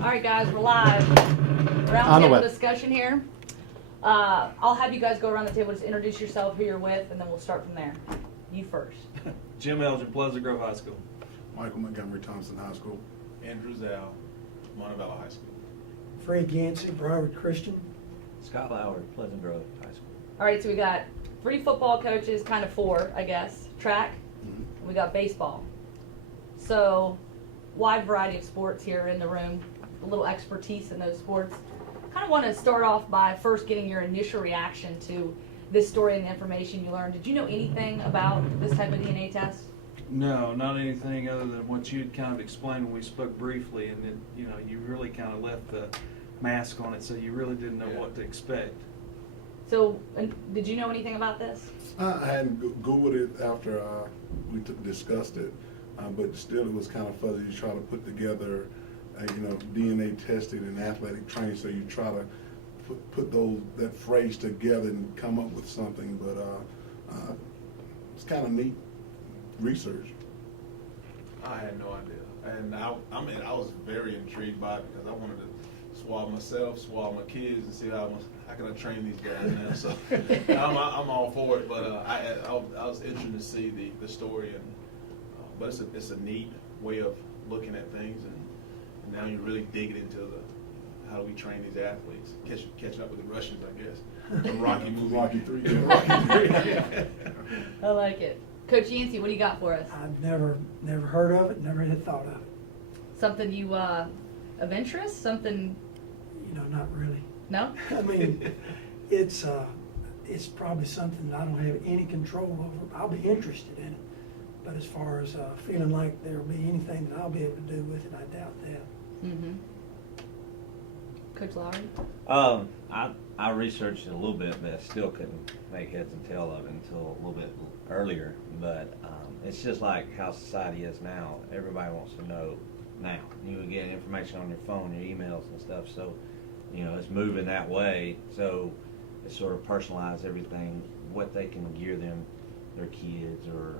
All right, guys, we're live. On the Roundtable web. discussion here. I'll have you guys go around the table, just introduce yourself, who you're with, and then we'll start from there. You first. Jim Elgin, Pleasant Grove High School. Michael Montgomery Thompson High School. Andrew Zhao, Montevallo High School. Frank Yancey, Broward Christian. Scott Lowry, Pleasant Grove High School. All right, so we got 3 football coaches, kind of 4, I guess. Track. And we got baseball. So, wide variety of sports here in the room. A little expertise in those sports. Kind of want to start off by first getting your initial reaction to this story and the information you learned. Did you know anything about this type of DNA test? No, not anything other than what you'd kind of explained when we spoke briefly, and then, you know, you really kind of left the mask on it, so you really didn't know what to expect. So, did you know anything about this? I hadn't Googled it after we discussed it, but still it was kind of fuzzy. You try to put together, DNA testing and athletic training, so you try to put that phrase together and come up with something. But it's kind of neat research. I had no idea, and I was very intrigued by it because I wanted to swab myself, swab my kids, and see how can I train these guys now. So I'm all for it, but I was interested to see the story, and but it's a neat way of looking at things, and now you're really digging into how do we train these athletes, catching up with the Russians, I guess. The Rocky movie. Rocky 3. Yeah, Rocky 3. I like it. Coach Yancey, what do you got for us? I've never heard of it, never had thought of it. Something you of interest? Something? Not really. No? I mean, it's probably something that I don't have any control over. I'll be interested in it, but as far as feeling like there'll be anything that I'll be able to do with it, I doubt that. Mm-hmm. Coach Lowry? I researched it a little bit, but I still couldn't make heads and tail of it until a little bit earlier. But it's just like how society is now. Everybody wants to know now. You get information on your phone, your emails and stuff. So, it's moving that way. So it sort of personalized everything, what they can gear their kids or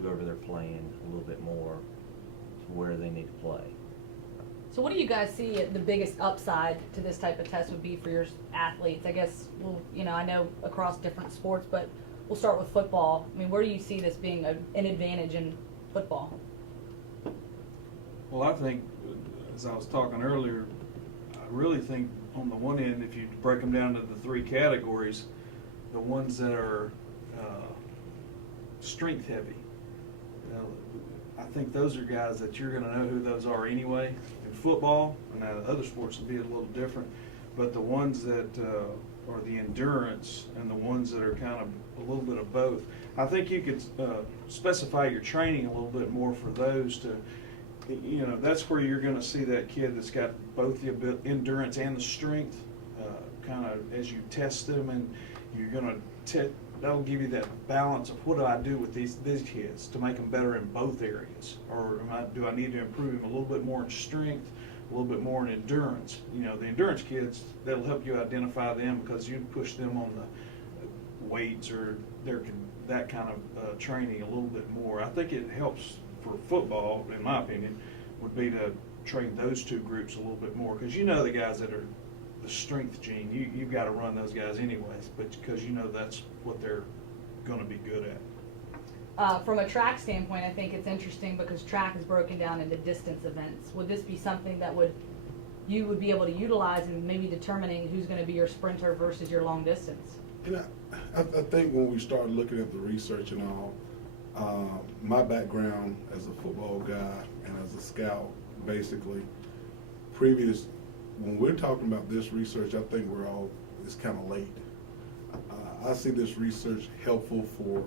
whoever they're playing a little bit more to where they need to play. So what do you guys see the biggest upside to this type of test would be for your athletes? I guess, I know across different sports, but we'll start with football. I mean, where do you see this being an advantage in football? Well, I think, as I was talking earlier, I really think on the one end, if you break them down to the 3 categories, the ones that are strength heavy, I think those are guys that you're going to know who those are anyway. In football, and now the other sports will be a little different, but the ones that are the endurance and the ones that are kind of a little bit of both, I think you could specify your training a little bit more for those to, that's where you're going to see that kid that's got both the endurance and the strength kind of as you test them, and you're going to that'll give you that balance of what do I do with these kids to make them better in both areas, or do I need to improve them a little bit more in strength, a little bit more in endurance. The endurance kids, that'll help you identify them because you push them on the weights or that kind of training a little bit more. I think it helps for football, in my opinion, would be to train those 2 groups a little bit more, because the guys that are the strength gene, you've got to run those guys anyways, but because that's what they're going to be good at. From a track standpoint, I think it's interesting because track is broken down into distance events. Would this be something that you would be able to utilize in maybe determining who's going to be your sprinter versus your long distance? I think when we start looking at the research and all, my background as a football guy and as a scout, basically, when we're talking about this research, I think it's kind of late. I see this research helpful for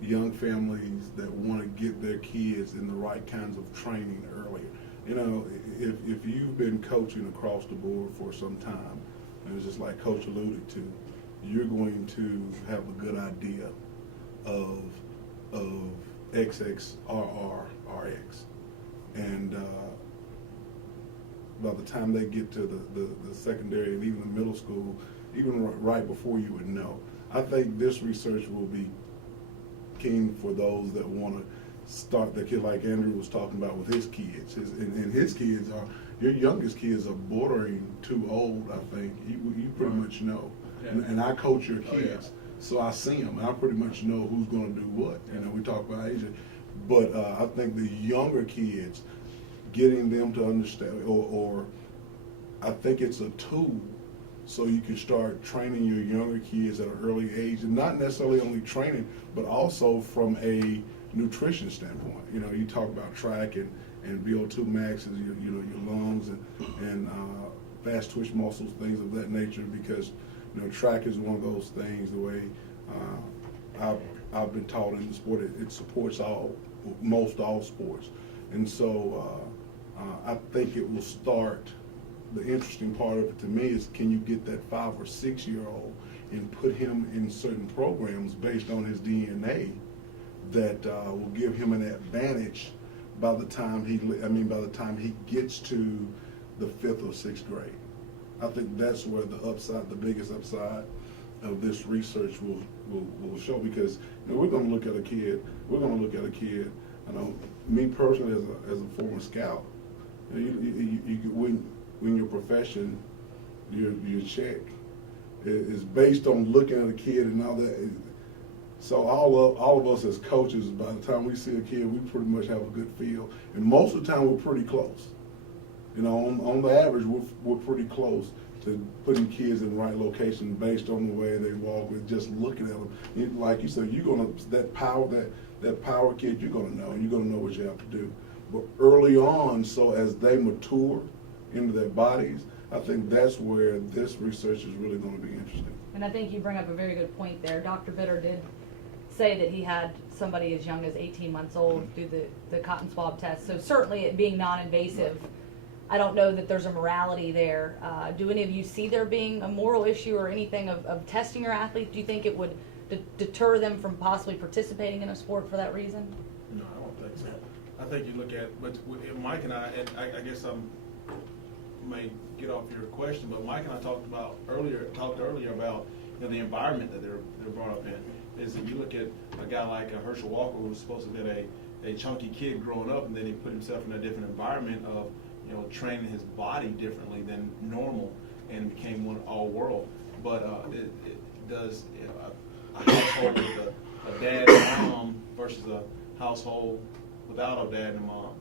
young families that want to get their kids in the right kinds of training earlier. If you've been coaching across the board for some time, and it's just like Coach alluded to, you're going to have a good idea of XXRR, RX. And by the time they get to the secondary and even the middle school, even right before you would know. I think this research will be keen for those that want to start the kid like Andrew was talking about with his kids. His kids are, your youngest kids are bordering too old, I think. You pretty much know. Yeah. And I coach your Oh, kids, yeah. so I see them, and I pretty much know who's going to do what. You know, we talk about age, but I think the younger kids, getting them to understand, or I think it's a tool so you can start training your younger kids at an early age, and not necessarily only training, but also from a nutrition standpoint. You know, you talk about track and VO2 maxes, your lungs and fast twitch muscles, things of that nature, because track is one of those things. The way I've been taught in the sport, it supports most all sports, and so I think it will start. The interesting part of it to me is, can you get that 5 or 6 year old and put him in certain programs based on his DNA that will give him an advantage by the time he gets to the 5th or 6th grade. I think that's where the biggest upside of this research will show, because we're going to look at a kid. Me personally, as a former scout, when your profession, your check is based on looking at a kid and all that. So all of us as coaches, by the time we see a kid, we pretty much have a good feel, and most of the time we're pretty close. On the average, we're pretty close to putting kids in the right location based on the way they walk, with just looking at them. Like you said, that power kid, you're gonna know what you have to do. But early on, so as they mature into their bodies, I think that's where this research is really going to be interesting. And I think you bring up a very good point there. Dr. Bitter did say that he had somebody as young as 18 months old do the cotton swab test. So certainly it being non-invasive, I don't know that there's a morality there. Do any of you see there being a moral issue or anything of testing your athletes? Do you think it would deter them from possibly participating in a sport for that reason? No, I don't think so. I think you look at, but Mike and I guess may get off your question, but Mike and I talked earlier about the environment that they're brought up in. Is that you look at a guy like Herschel Walker, who was supposed to have been a chunky kid growing up, and then he put himself in a different environment of training his body differently than normal, and became one all world. But it does a household with a dad and mom versus a household without a dad and a mom.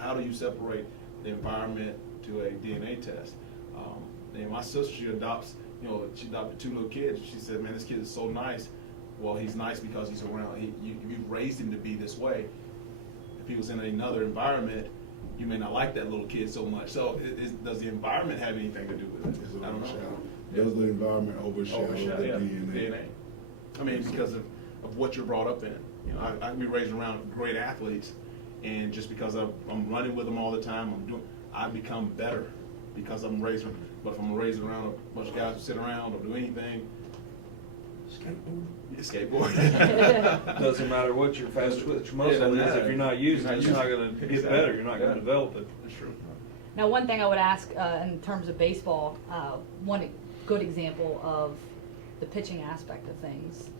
How do you separate the environment to a DNA test? And my sister, she adopted 2 little kids. She said, "Man, this kid is so nice." Well, he's nice because he's around. You raised him to be this way. If he was in another environment, you may not like that little kid so much. So, does the environment have anything to do with it? I don't know. Does the environment overshadow the DNA? I mean, because of what you're brought up in. I can be raised around great athletes, and just because I'm running with them all the time, I become better because I'm raised. But if I'm raised around a bunch of guys who sit around or do anything, skateboard. Doesn't matter what your fast twitch muscle is, if you're not using it, it's not going to get better. You're not going to develop it. That's true. Now, one thing I would ask in terms of baseball, one good example of the pitching aspect of things,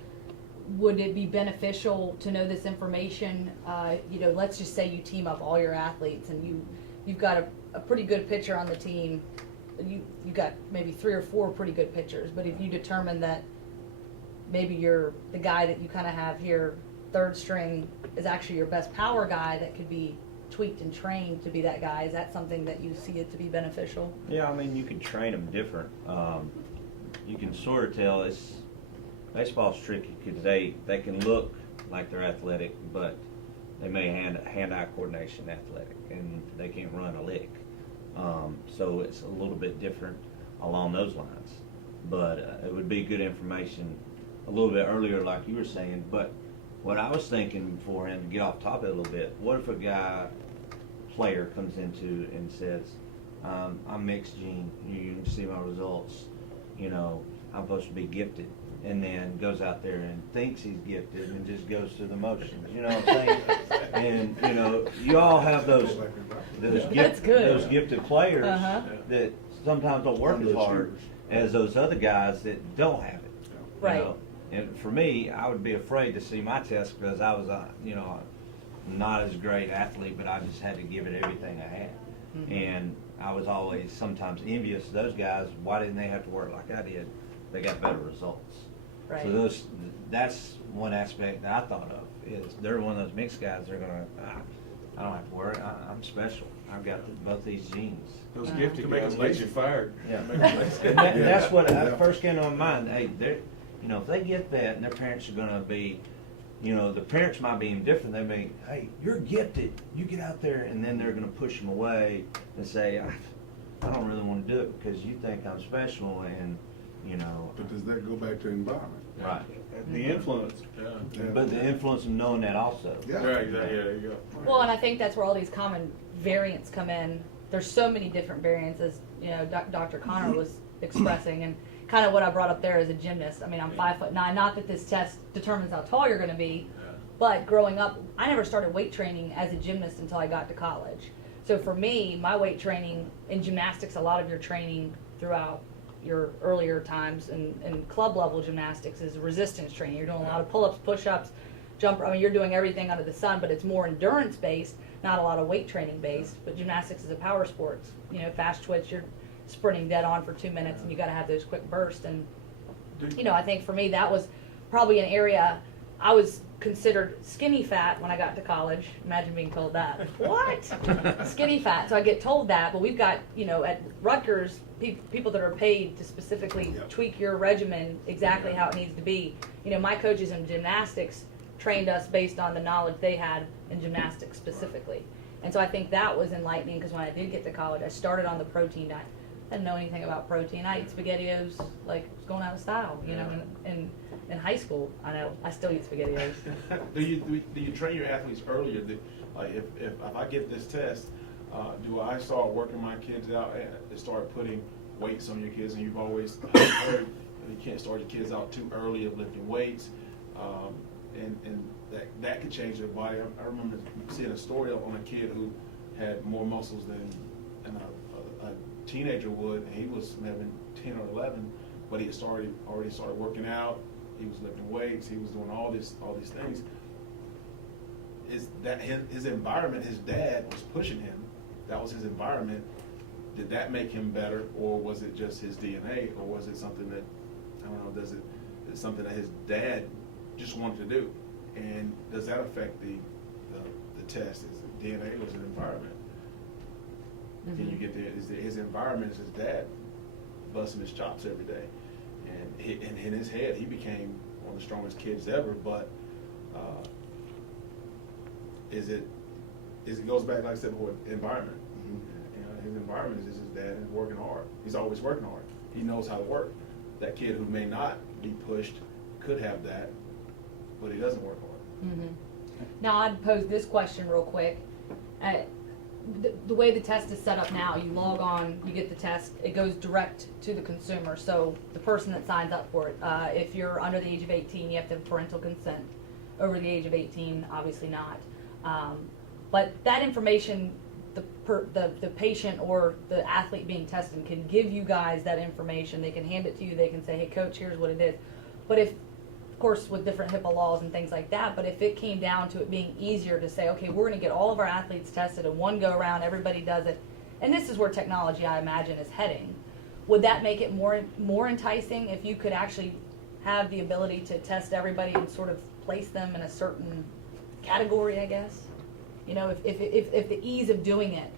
would it be beneficial to know this information? Let's just say you team up all your athletes and you've got a pretty good pitcher on the team. You got maybe 3 or 4 pretty good pitchers, but if you determine that maybe the guy that you kind of have here, 3rd string, is actually your best power guy that could be tweaked and trained to be that guy, is that something that you see it to be beneficial? Yeah, I mean, you can train them different. You can sort of tell. Baseball's tricky because they can look like they're athletic, but they may hand-eye coordination athletic, and they can't run a lick. So it's a little bit different along those lines. But it would be good information a little bit earlier, like you were saying. But what I was thinking for him, to get off topic a little bit, what if a player comes into and says, I'm mixed gene, you can see my results, I'm supposed to be gifted, and then goes out there and thinks he's gifted and just goes through the motions, you know what I'm saying? And, you all have those gifted players that sometimes don't work as hard as those other guys that don't have it. Right. And for me, I would be afraid to see my test because I was, not as great athlete, but I just had to give it everything I had. Mm-hmm. And I was always sometimes envious of those guys. Why didn't they have to work like I did? They got better results. Right. So that's one aspect that I thought of, is they're one of those mixed guys. They're gonna, I don't have to worry. I'm special. I've got both these genes. Those Uh-huh. gifted To make guys them get lazy. you fired. Yeah. Make them lazy. And that's what Yeah. first came to my mind. Hey, they're, you know, if they get that and their parents are gonna be, you know, the parents might be indifferent. They may, hey, you're gifted. You get out there, and then they're gonna push them away and say, I don't really want to do it because you think I'm special, and you know. But does that go back to environment? Right. The influence. Yeah. But the influence of knowing that also. Yeah. Right, exactly, yeah, there you go. Well, and I think that's where all these common variants come in. There's so many different variants, as you know, Dr. Connor was expressing, and kind of what I brought up there as a gymnast. I mean, I'm 5'9". Not that this test determines how tall you're going to be, Yeah. but growing up, I never started weight training as a gymnast until I got to college. So for me, my weight training in gymnastics, a lot of your training throughout your earlier times in club level gymnastics is resistance training. You're doing a lot of pull-ups, push-ups, jump. I mean, you're doing everything under the sun, but it's more endurance based, not a lot of weight training based. But gymnastics is a power sport. You know, fast twitch, you're sprinting dead on for 2 minutes, and you got to have those quick bursts. And you know, I think for me that was probably an area. I was considered skinny fat when I got to college. Imagine being told that. What? Skinny fat. So I get told that, but we've got, you know, at Rutgers, people that are paid to specifically Yep. tweak your regimen exactly how it needs to be. You know, my coaches in gymnastics trained us based on the knowledge they had in gymnastics specifically. And so I think that was enlightening, because when I did get to college, I started on the protein diet. I didn't know anything about protein. I ate SpaghettiOs like it was going out of style, you know, in high school. I know, I still eat SpaghettiOs. Do you train your athletes earlier? Like if I get this test, do I start working my kids out and start putting weights on your kids? And you've always heard you can't start your kids out too early of lifting weights, and that could change their body. I remember seeing a story on a kid who had more muscles than a teenager would, and he was maybe 10 or 11, but he had already started working out. He was lifting weights. He was doing all these things. Is that his environment? His dad was pushing him. That was his environment. Did that make him better, or was it just his DNA, or was it something that, I don't know? Is it something that his dad just wanted to do, and does that affect the test? Is it DNA or is it environment? Can you get there? His environment is his dad busting his chops every day, and in his head he became one of the strongest kids ever. But it goes back, like I said before, environment. You know, his environment is his dad, and working hard. He's always working hard. He knows how to work. That kid who may not be pushed could have that, but he doesn't work hard. Mm-hmm. Now I'd pose this question real quick. The way the test is set up now, you log on, you get the test, it goes direct to the consumer, so the person that signs up for it. If you're under the age of 18, you have to have parental consent. Over the age of 18, obviously not. But that information, the patient or the athlete being tested can give you guys that information. They can hand it to you. They can say, hey, coach, here's what it is. But if, of course, with different HIPAA laws and things like that, but if it came down to it being easier to say, okay, we're going to get all of our athletes tested in one go around, everybody does it, and this is where technology, I imagine, is heading, would that make it more enticing if you could actually have the ability to test everybody and sort of place them in a certain category, I guess? You know, if the ease of doing it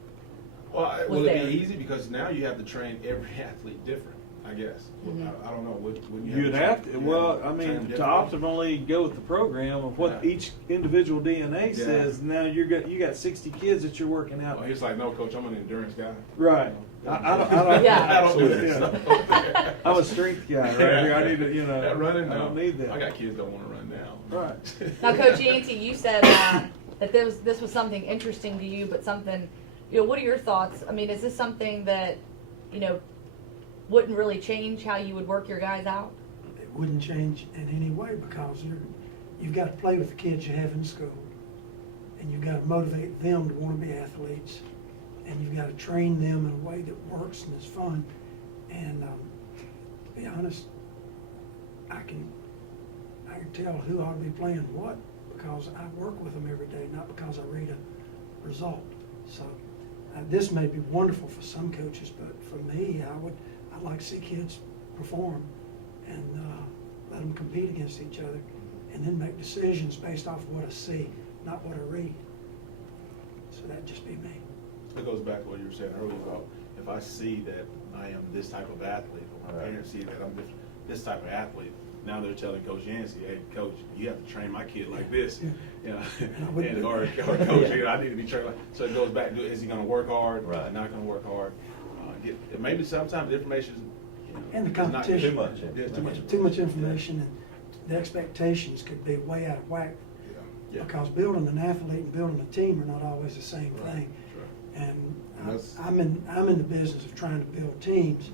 Well, was will it there. be easy? Because now you have to train every athlete different, I guess. Mhm. I don't know. Would You'd have to, well, I train mean, them to differently? optimally go with the program of what Yeah. each individual DNA Yeah. says, now you got 60 kids that you're working out. Well, he's like, no, coach, I'm an endurance guy. Right. You know, I don't, Yeah. I don't do that Yeah. stuff. I'm a strength guy right here. I need to, you know, That running, I don't no. need that. I got kids that want to run now. Right. Now, Coach Yancey, you said that this was something interesting to you, but something, you know, what are your thoughts? I mean, is this something that, you know, wouldn't really change how you would work your guys out? It wouldn't change in any way, because you've got to play with the kids you have in school, and you've got to motivate them to want to be athletes, and you've got to train them in a way that works and is fun. And to be honest, I can tell who ought to be playing what, because I work with them every day, not because I read a result. So this may be wonderful for some coaches, but for me, I'd like to see kids perform and let them compete against each other, and then make decisions based off of what I see, not what I read. So that'd just be me. It goes back to what you were saying earlier about if I see that I am this type of athlete, or my Right. parents see that I'm this type of athlete, now they're telling Coach Yancey, hey, Coach, you have to train my kid like this. Yeah. You know, I wouldn't do or that. Coach, Yeah. you know, I need to be trained like. So it goes back to, is he going to work hard? Right. Is he not going to work hard? Maybe sometimes the information is, And the is not competition. Too much. Yeah, too much. Too much information, and the expectations could be way out of whack. Yeah. Because building an athlete and building a team are not always the same Right. thing. Right. And That's- I'm in the business of trying to build teams,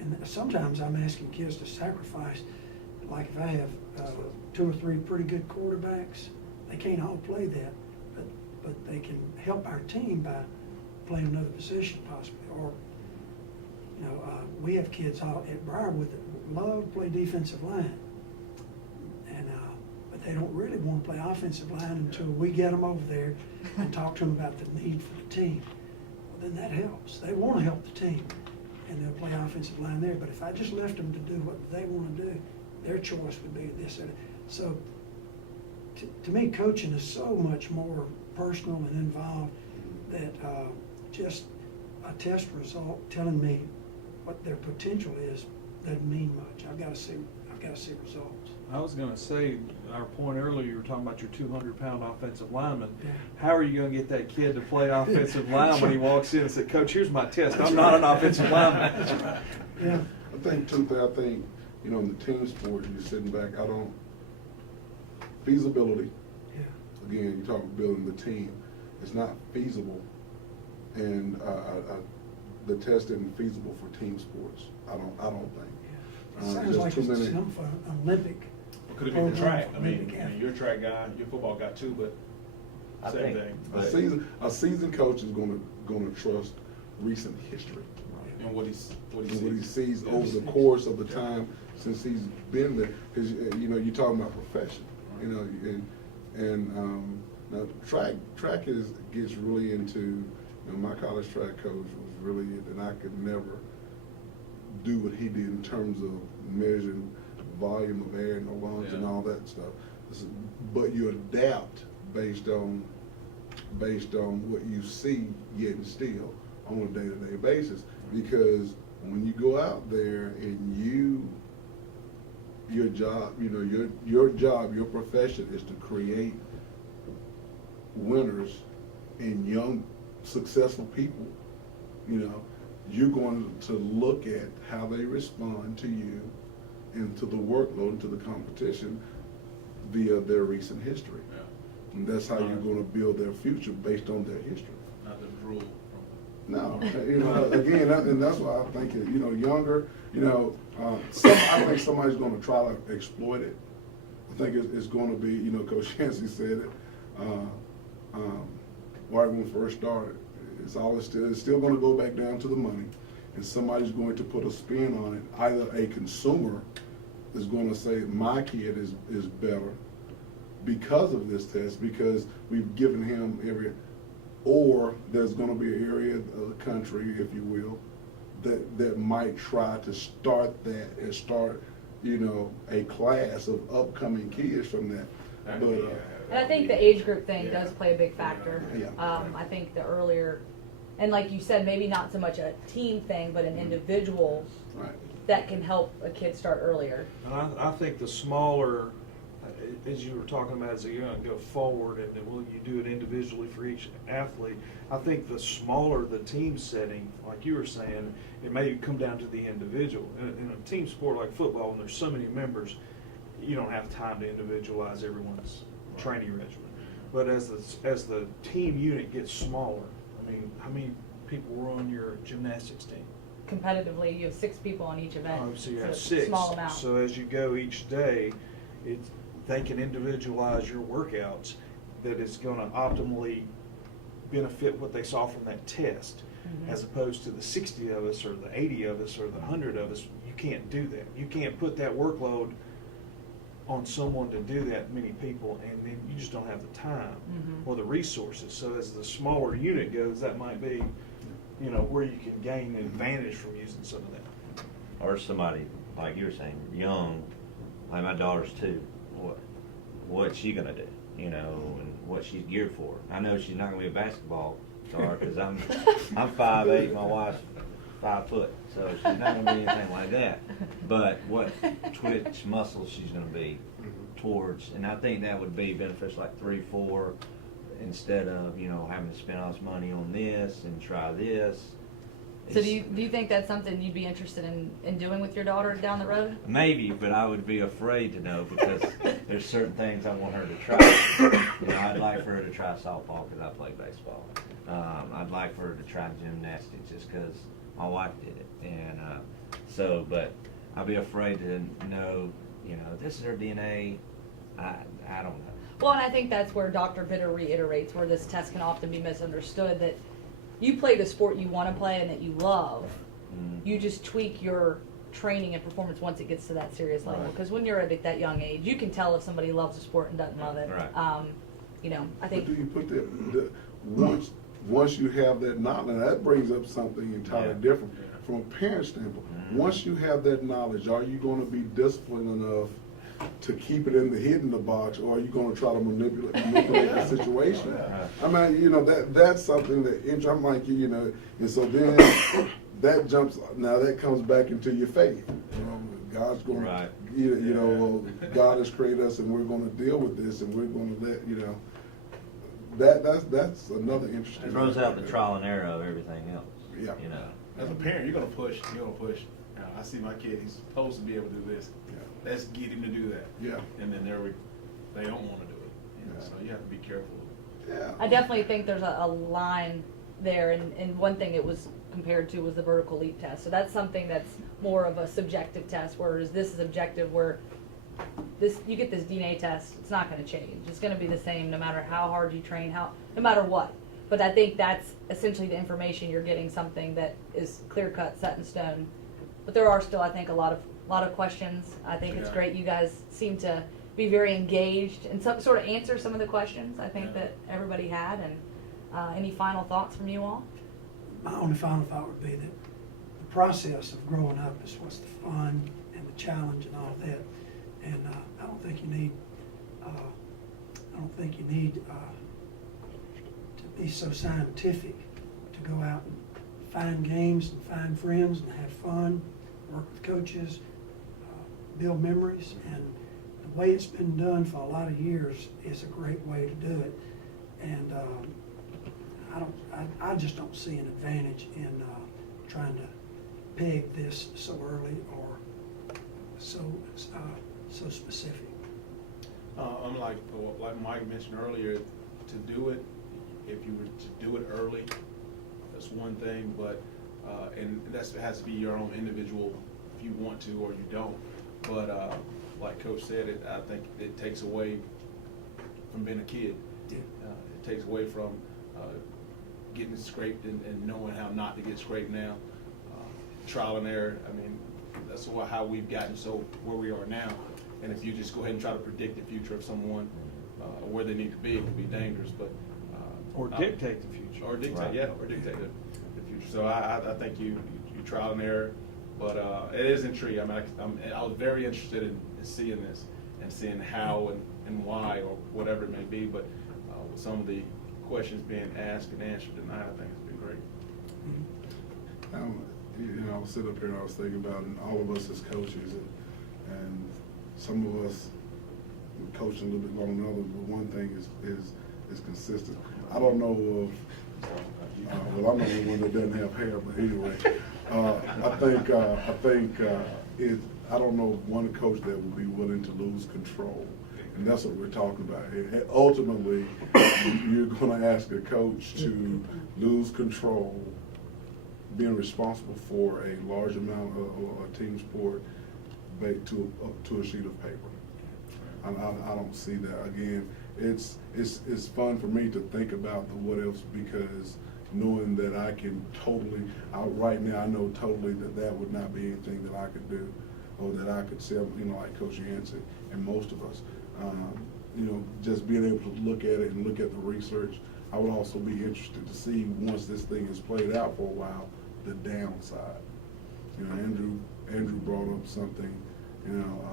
and sometimes I'm asking kids to sacrifice. Like if I have 2 or 3 pretty good quarterbacks, they can't all play that, but they can help our team by playing another position possibly. Or, you know, we have kids out at Briarwood that love to play defensive line, and but they don't really want to play offensive line until we get them over there and talk to them about the need for the team. Well, then that helps. They want to help the team, and they'll play offensive line there. But if I just left them to do what they want to do, their choice would be this or that. So to me, coaching is so much more personal and involved that just a test result telling me what their potential is doesn't mean much. I've got to see results. I was gonna say, our point earlier, you were talking about your 200-pound offensive lineman. Yeah. How are you gonna get that kid to play offensive line when he walks in and says, Coach, here's my test, I'm not an offensive lineman? That's right. Yeah. I think too, you know, in the team sport, you're sitting back, feasibility, Yeah. again, you're talking building the team, it's not feasible, and the test isn't feasible for team sports, I don't think. It sounds there's like too it's many- something for an Olympic. Or could it be the track? I mean, Olympic athlete. you're a track guy, you're a football guy too, but I same think- thing. A seasoned coach is gonna trust recent history. And what he And sees. what he sees over the course of the time since he's been there, because you know, you're talking about profession, you know, and now track gets really into, you know, my college track coach was really, and I could never do what he did in terms of measuring volume of air in the lungs and Yeah. all that stuff. But you adapt based on what you see, yet and still on a day-to-day basis. Because when you go out there and your job, you know, your job, your profession is to create winners and young, successful people, you know, you're going to look at how they respond to you and to the workload and to the competition via their recent history. Yeah. And that's how you're going to build their future based on their history. Not the drool from No, you know, again, and that's why I think, you know, younger, you know, I think somebody's going to try to exploit it. I think it's going to be, you know, Coach Yancey said it, right when we first started. It's still going to go back down to the money, and somebody's going to put a spin on it. Either a consumer is going to say my kid is better because of this test, because we've given him or there's going to be an area of the country, if you will, that might try to start that and start, you know, a class of upcoming kids from that. But And I think the age group thing Yeah. does play a big factor. Yeah. I think the earlier, and like you said, maybe not so much a team thing, but an individual right. that can help a kid start earlier. And I think the smaller, as you were talking about, as you're going to go forward, and then will you do it individually for each athlete? I think the smaller the team setting, like you were saying, it may come down to the individual. In a team sport like football, when there's so many members, you don't have time to individualize everyone's training regimen. But as the team unit gets smaller, I mean, how many people were on your gymnastics team? Competitively, you have 6 people on each event. Oh, so you have it's a 6. Small amount. So as you go each day, they can individualize your workouts that is going to optimally benefit what they saw from that test, Mhm. as opposed to the 60 of us or the 80 of us or the 100 of us. You can't do that. You can't put that workload on someone to do that many people, and then you just don't have the time or the resources. So as the smaller unit goes, that might be, you know, where you can gain an advantage from using some of that. Or somebody, like you were saying, young, like my daughter's 2, what's she gonna do, you know, and what she's geared for. I know she's not gonna be a basketball star, because I'm 5'8", my wife's 5 foot, so she's not gonna be anything like that. But what twitch muscles she's gonna be towards, and I think that would be beneficial, like 3, 4, instead of, you know, having to spend all this money on this and try this. So do you think that's something you'd be interested in doing with your daughter down the road? Maybe, but I would be afraid to know, because there's certain things I want her to try. You know, I'd like for her to try softball because I play baseball. I'd like for her to try gymnastics just because my wife did it. And but I'd be afraid to know, you know, this is her DNA. I don't know. Well, and I think that's where Dr. Bitter reiterates where this test can often be misunderstood, that you play the sport you want to play and that you love. You just tweak your training and performance once it gets to that serious level. Because when you're at that young age, you can tell if somebody loves the sport and doesn't love it. Right. You know, I think. But do you put the once you have that knowledge, that brings up something entirely different from a parent standpoint. Once you have that knowledge, are you going to be disciplined enough to keep it in the box, or are you going to try to manipulate the situation? I mean, you know, that's something that I'm like, you know, and so then that jumps. Now that comes back into your faith. You know, God's going to, you know, God has created us, and we're going to deal with this, and we're going to let, you know. That's another interesting. It throws out the trial and error of everything else. Yeah. You know. As a parent, you're gonna push. You know, I see my kid; he's supposed to be able to do this. Yeah. Let's get him to do that. Yeah. And then they don't want to do it. You know, so you have to be careful. Yeah. I definitely think there's a line there, and one thing it was compared to was the vertical leap test. So that's something that's more of a subjective test, whereas this is objective, where you get this DNA test, it's not going to change. It's going to be the same no matter how hard you train, no matter what. But I think that's essentially the information you're getting, something that is clear cut, set in stone. But there are still, I think, a lot of questions. I think it's great you guys seem to be very engaged and sort of answer some of the questions I think that everybody had. And any final thoughts from you all? My only final thought would be that the process of growing up is what's the fun and the challenge and all that. And I don't think you need to be so scientific to go out and find games and find friends and have fun, work with coaches, build memories. And the way it's been done for a lot of years is a great way to do it. And I just don't see an advantage in trying to peg this so early or so specific. Unlike like Mike mentioned earlier, to do it, if you were to do it early, that's one thing, but and that has to be your own individual if you want to or you don't. But like Coach said, I think it takes away from being a kid. It takes away from getting scraped and knowing how not to get scraped now. Trial and error. I mean, that's how we've gotten so where we are now. And if you just go ahead and try to predict the future of someone, where they need to be, it could be dangerous. But Or dictate the future. Or dictate, or dictate the future. So I think you trial and error, but it is intriguing. I mean, I was very interested in seeing this and seeing how and why or whatever it may be. But with some of the questions being asked and answered tonight, I think it's been great. You know, I was sitting up here and I was thinking about all of us as coaches, and some of us coaching a little bit longer than others, but one thing is consistent. I don't know of, well, I'm not the one that doesn't have hair, but anyway, I don't know of one coach that would be willing to lose control. And that's what we're talking about. And ultimately, you're going to ask a coach to lose control, being responsible for a large amount of a team sport to a sheet of paper. I don't see that. Again, it's fun for me to think about the what ifs, because knowing that I can totally, right now I know totally that would not be anything that I could do, or that I could say, you know, like Coach Yancey, and most of us. You know, just being able to look at it and look at the research. I would also be interested to see, once this thing is played out for a while, the downside. You know, Andrew brought up something. You know,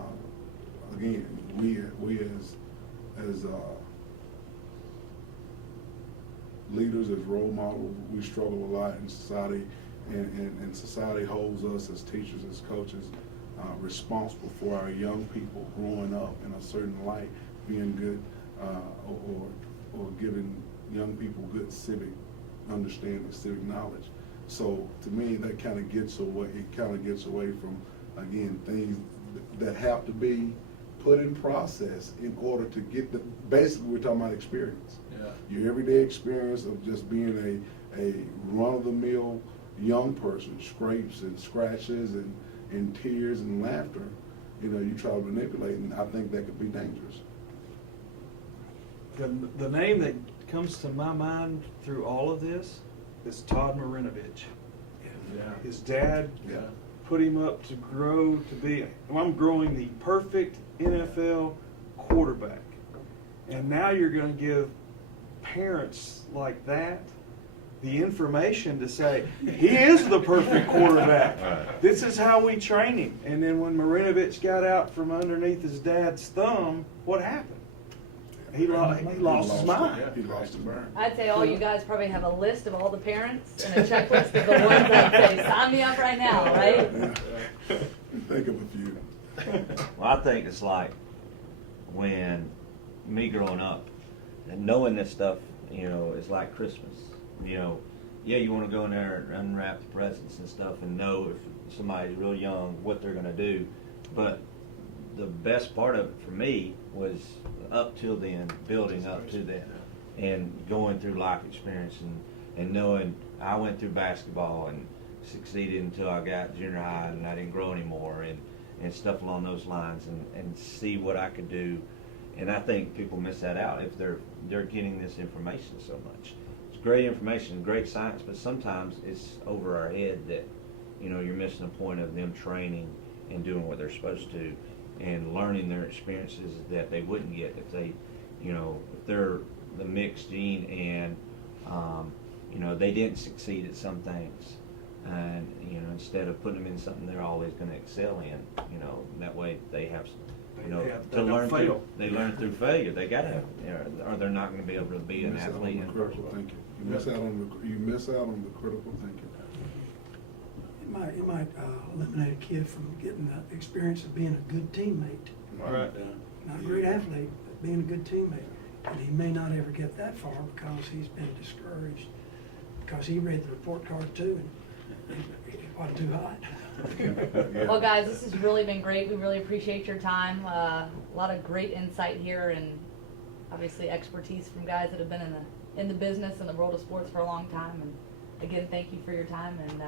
again, we as leaders, as role models, we struggle a lot in society, and society holds us as teachers, as coaches, responsible for our young people growing up in a certain light, being good, or giving young people good civic understanding, civic knowledge. So to me, that kind of gets away. It kind of gets away from, again, things that have to be put in process in order to get the. Basically, we're talking about experience. Yeah. Your everyday experience of just being a run-of-the-mill young person, scrapes and scratches and tears and laughter. You know, you try to manipulate, and I think that could be dangerous. The name that comes to my mind through all of this is Todd Marinovich. Yeah. His dad Yeah. put him up to grow to be, I'm growing the perfect NFL quarterback. And now you're going to give parents like that the information to say, he is the perfect quarterback. Right. This is how we train him. And then when Marinovich got out from underneath his dad's thumb, what happened? He lost his mind. Yeah, he lost his mind. I'd say all you guys probably have a list of all the parents and a checklist of the ones that say, sign me up right now, right? Yeah. Think of a few. Well, I think it's like when me growing up and knowing this stuff, you know, it's like Christmas. You know, yeah, you want to go in there and unwrap the presents and stuff and know if somebody's real young what they're going to do. But the best part of it for me was up till then, building up to then, and going through life experience and knowing I went through basketball and succeeded until I got junior high and I didn't grow anymore and stuff along those lines and see what I could do. And I think people miss that out if they're getting this information so much. It's great information, great science, but sometimes it's over our head that, you know, you're missing the point of them training and doing what they're supposed to and learning their experiences that they wouldn't get if they, you know, if they're the mixed gene and, you know, they didn't succeed at some things. And, you know, instead of putting them in something they're always going to excel in, you know, that way they have, you know, They to learn don't through, fail. they learn through failure. They got to have, you know, or they're not going to be able to be an miss out on athlete the in the critical first place. thinking. You miss out on the critical thinking. It might eliminate a kid from getting the experience of being a good teammate. Right. Not a great athlete, but being a good teammate. And he may not ever get that far because he's been discouraged, because he read the report card too, and it wasn't too hot. Yeah. Well, guys, this has really been great. We really appreciate your time. A lot of great insight here, and obviously expertise from guys that have been in the business and the world of sports for a long time. And again, thank you for your time. And